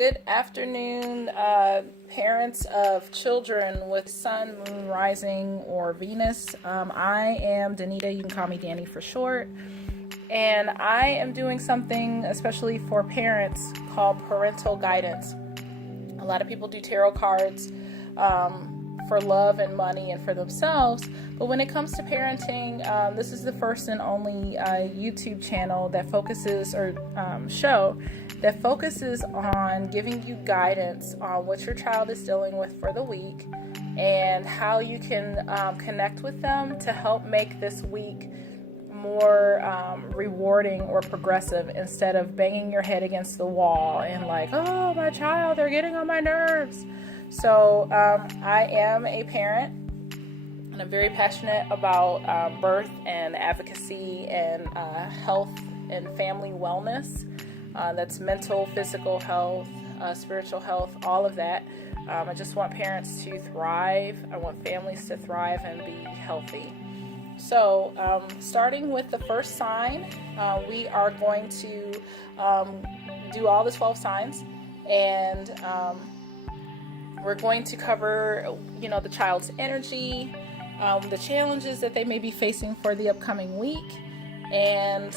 Good afternoon, parents of children with sun, moon, rising, or Venus. I am Danita. You can call me Danny for short. And I am doing something especially for parents called parental guidance. A lot of people do tarot cards for love and money and for themselves. But when it comes to parenting, this is the first and only YouTube channel that focuses, or show that focuses on giving you guidance on what your child is dealing with for the week and how you can connect with them to help make this week more rewarding or progressive, instead of banging your head against the wall and like, oh, my child, they're getting on my nerves. So I am a parent, and I'm very passionate about birth and advocacy and health and family wellness. That's mental, physical health, spiritual health, all of that. I just want parents to thrive. I want families to thrive and be healthy. So starting with the first sign, we are going to do all the 12 signs, and we're going to cover, the child's energy, the challenges that they may be facing for the upcoming week, and,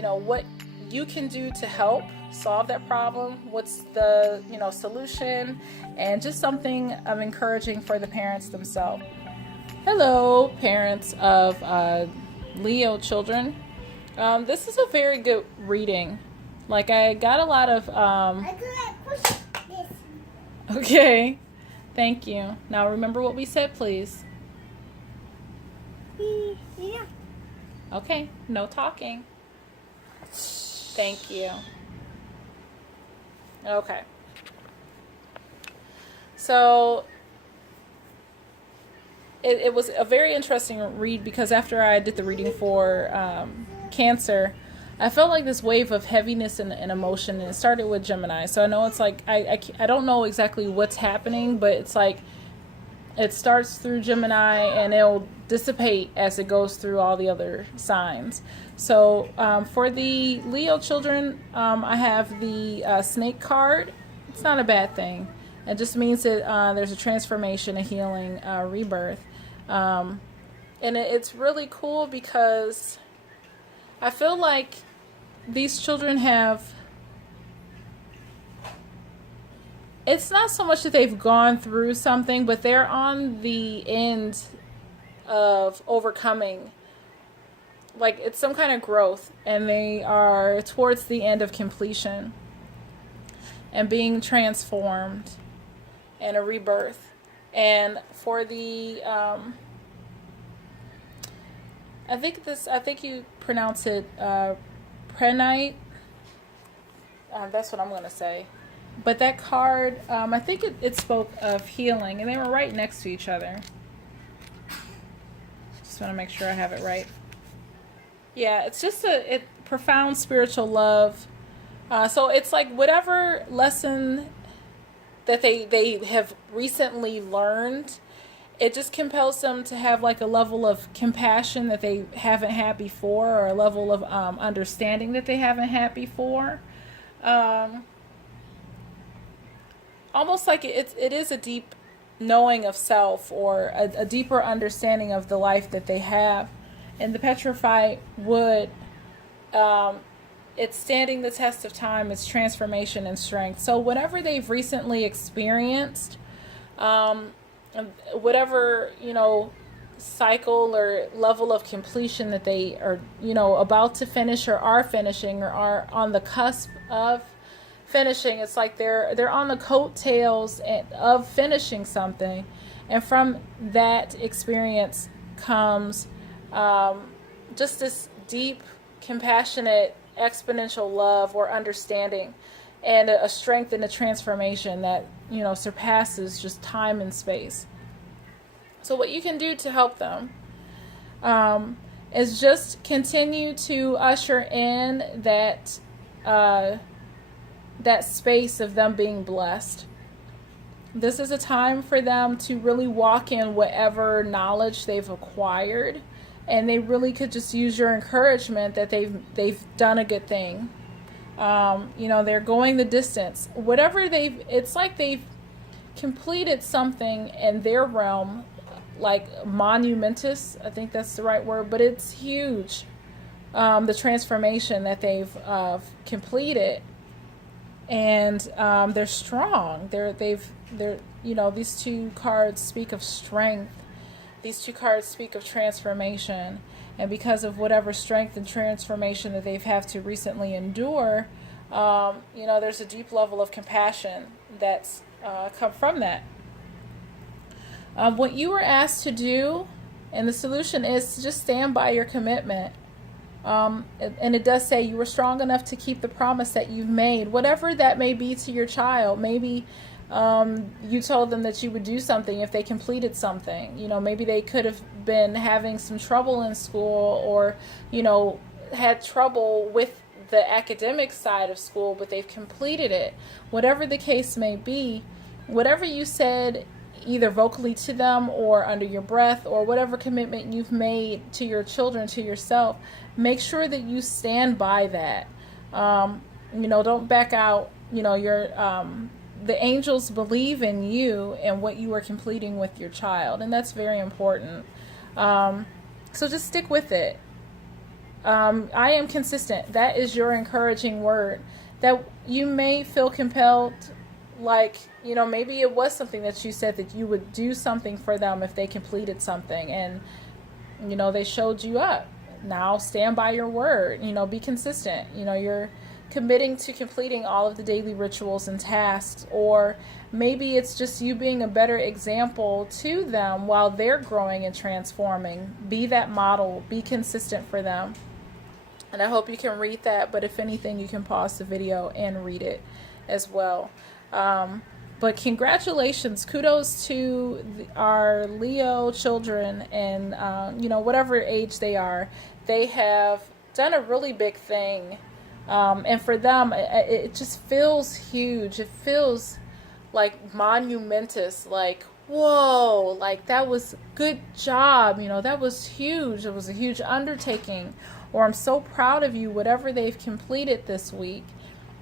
what you can do to help solve that problem. What's the, solution, and just something encouraging for the parents themselves. Hello, parents of Leo children. This is a very good reading. Like, I got a lot of... Okay, thank you. Now remember what we said, please. Yeah. Okay, no talking. Thank you. Okay. So it was a very interesting read, because after I did the reading for Cancer, I felt like this wave of heaviness and emotion, and it started with Gemini. So I know it's like, I don't know exactly what's happening, but it's like it starts through Gemini and it'll dissipate as it goes through all the other signs. So for the Leo children, I have the snake card. It's not a bad thing. It just means that there's a transformation, a healing, rebirth. And it's really cool, because I feel like these children have, it's not so much that they've gone through something, but they're on the end of overcoming. Like, it's some kind of growth, and they are towards the end of completion and being transformed and a rebirth. And for the I think you pronounce it Prenite. That's what I'm going to say. But that card, I think it spoke of healing, and they were right next to each other. Just want to make sure I have it right. Yeah, it's just a profound spiritual love. So it's like whatever lesson that they have recently learned, it just compels them to have like a level of compassion that they haven't had before, or a level of understanding that they haven't had before. Almost like it is a deep knowing of self, or a deeper understanding of the life that they have. And the petrified wood, it's standing the test of time, it's transformation and strength. So whatever they've recently experienced, whatever, cycle or level of completion that they are, about to finish, or are finishing, or are on the cusp of finishing, it's like they're on the coattails of finishing something. And from that experience comes just this deep, compassionate, exponential love or understanding, and a strength and a transformation that surpasses just time and space. So what you can do to help them is just continue to usher in that space of them being blessed. This is a time for them to really walk in whatever knowledge they've acquired, and they really could just use your encouragement that they've done a good thing. They're going the distance. It's like they've completed something in their realm, like monumentous. I think that's the right word, but it's huge. The transformation that they've completed, and they're strong. These two cards speak of strength. These two cards speak of transformation, and because of whatever strength and transformation that they've had to recently endure, there's a deep level of compassion that's come from that. What you were asked to do, and the solution is to just stand by your commitment. And it does say you were strong enough to keep the promise that you've made, whatever that may be to your child. Maybe you told them that you would do something if they completed something. Maybe they could have been having some trouble in school, or had trouble with the academic side of school, but they've completed it. Whatever the case may be, whatever you said, either vocally to them or under your breath, or whatever commitment you've made to your children, to yourself, make sure that you stand by that. Don't back out. The angels believe in you and what you are completing with your child, and that's very important. So just stick with it. I am consistent. That is your encouraging word. That you may feel compelled, like, maybe it was something that you said that you would do something for them if they completed something, and, they showed you up. Now stand by your word. Be consistent. You're committing to completing all of the daily rituals and tasks, or maybe it's just you being a better example to them while they're growing and transforming. Be that model. Be consistent for them. And I hope you can read that, but if anything, you can pause the video and read it as well. But congratulations, kudos to our Leo children, and whatever age they are, they have done a really big thing, and for them, it just feels huge. It feels like monumentous, like, whoa, like that was good job, that was huge. It was a huge undertaking, or I'm so proud of you, whatever they've completed this week.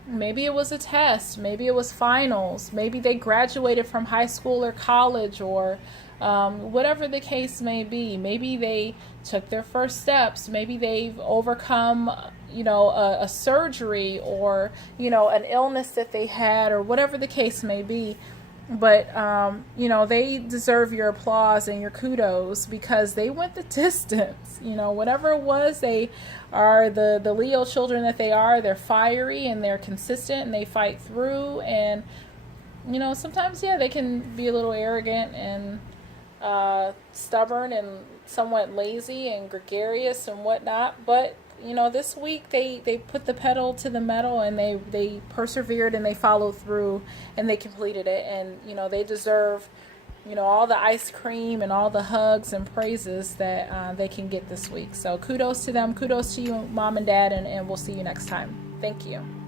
Maybe it was a test, maybe it was finals, maybe they graduated from high school or college, or whatever the case may be. Maybe they took their first steps, maybe they've overcome a surgery, or an illness that they had, or whatever the case may be. But they deserve your applause and your kudos, because they went the distance. Whatever it was, they are the Leo children that they are. They're fiery and they're consistent and they fight through. And sometimes, they can be a little arrogant and stubborn and somewhat lazy and gregarious and whatnot. But this week they put the pedal to the metal, and they persevered and they followed through and they completed it. And they deserve all the ice cream and all the hugs and praises that they can get this week. So kudos to them, kudos to you, Mom and Dad, and we'll see you next time. Thank you.